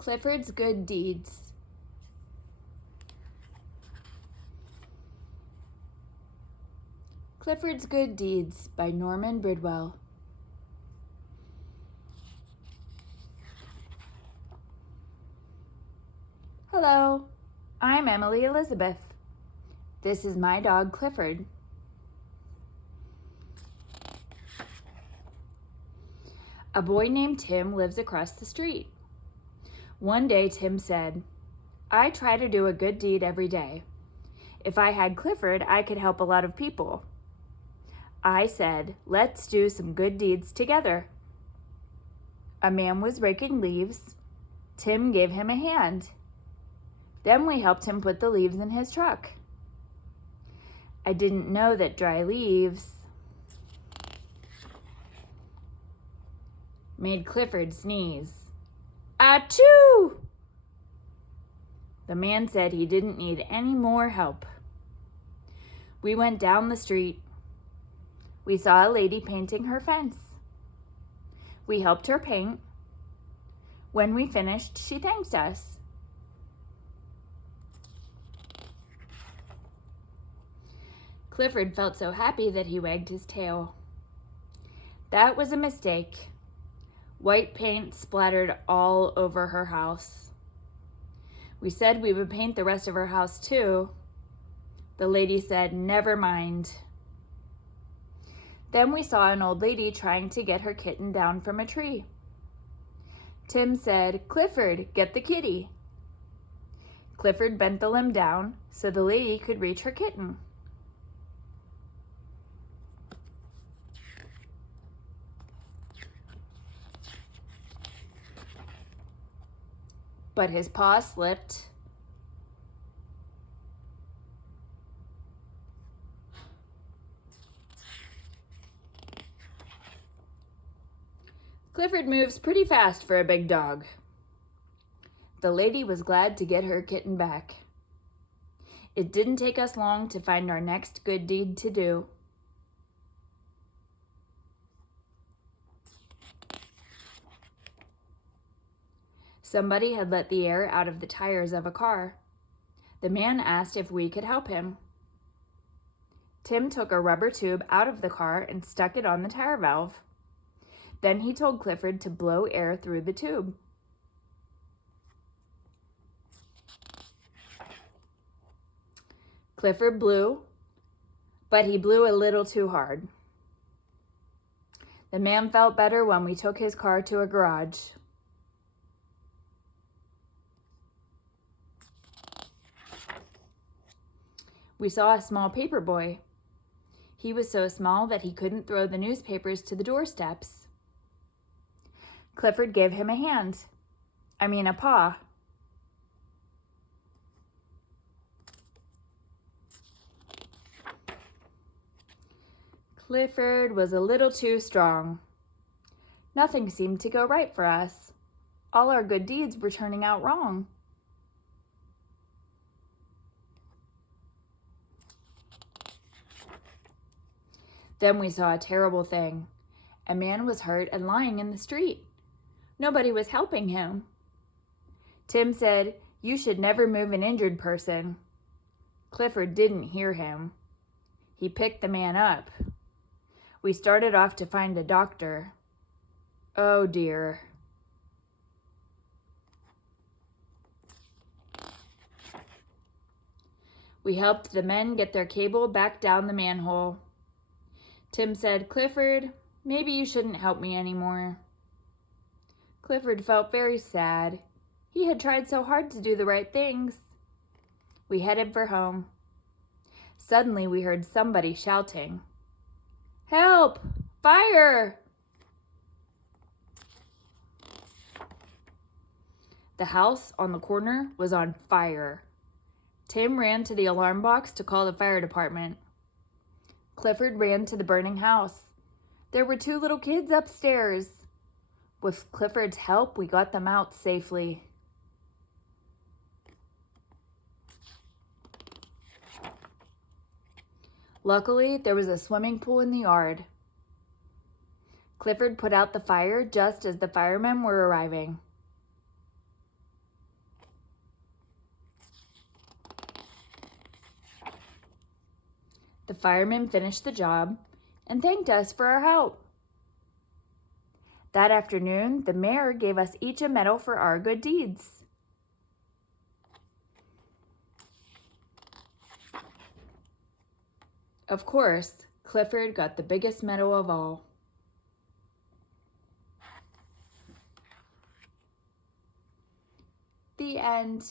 Clifford's Good Deeds. Clifford's Good Deeds by Norman Bridwell. Hello, I'm Emily Elizabeth. This is my dog Clifford. A boy named Tim lives across the street. One day Tim said, "I try to do a good deed every day. If I had Clifford, I could help a lot of people." I said, "Let's do some good deeds together." A man was raking leaves. Tim gave him a hand. Then we helped him put the leaves in his truck. I didn't know that dry leaves made Clifford sneeze. Achoo! The man said he didn't need any more help. We went down the street. We saw a lady painting her fence. We helped her paint. When we finished, she thanked us. Clifford felt so happy that he wagged his tail. That was a mistake. White paint splattered all over her house. We said we would paint the rest of her house too. The lady said, "Never mind." Then we saw an old lady trying to get her kitten down from a tree. Tim said, "Clifford, get the kitty." Clifford bent the limb down so the lady could reach her kitten. But his paw slipped. Clifford moves pretty fast for a big dog. The lady was glad to get her kitten back. It didn't take us long to find our next good deed to do. Somebody had let the air out of the tires of a car. The man asked if we could help him. Tim took a rubber tube out of the car and stuck it on the tire valve. Then he told Clifford to blow air through the tube. Clifford blew, but he blew a little too hard. The man felt better when we took his car to a garage. We saw a small paper boy. He was so small that he couldn't throw the newspapers to the doorsteps. Clifford gave him a paw. Clifford was a little too strong. Nothing seemed to go right for us. All our good deeds were turning out wrong. Then we saw a terrible thing. A man was hurt and lying in the street. Nobody was helping him. Tim said, "You should never move an injured person." Clifford didn't hear him. He picked the man up. We started off to find a doctor. Oh dear. We helped the men get their cable back down the manhole. Tim said, "Clifford, maybe you shouldn't help me anymore." Clifford felt very sad. He had tried so hard to do the right things. We headed for home. Suddenly we heard somebody shouting, "Help! Fire!" The house on the corner was on fire. Tim ran to the alarm box to call the fire department. Clifford ran to the burning house. There were 2 little kids upstairs. With Clifford's help, we got them out safely. Luckily, there was a swimming pool in the yard. Clifford put out the fire just as the firemen were arriving. The firemen finished the job and thanked us for our help. That afternoon, the mayor gave us each a medal for our good deeds. Of course, Clifford got the biggest medal of all. The end.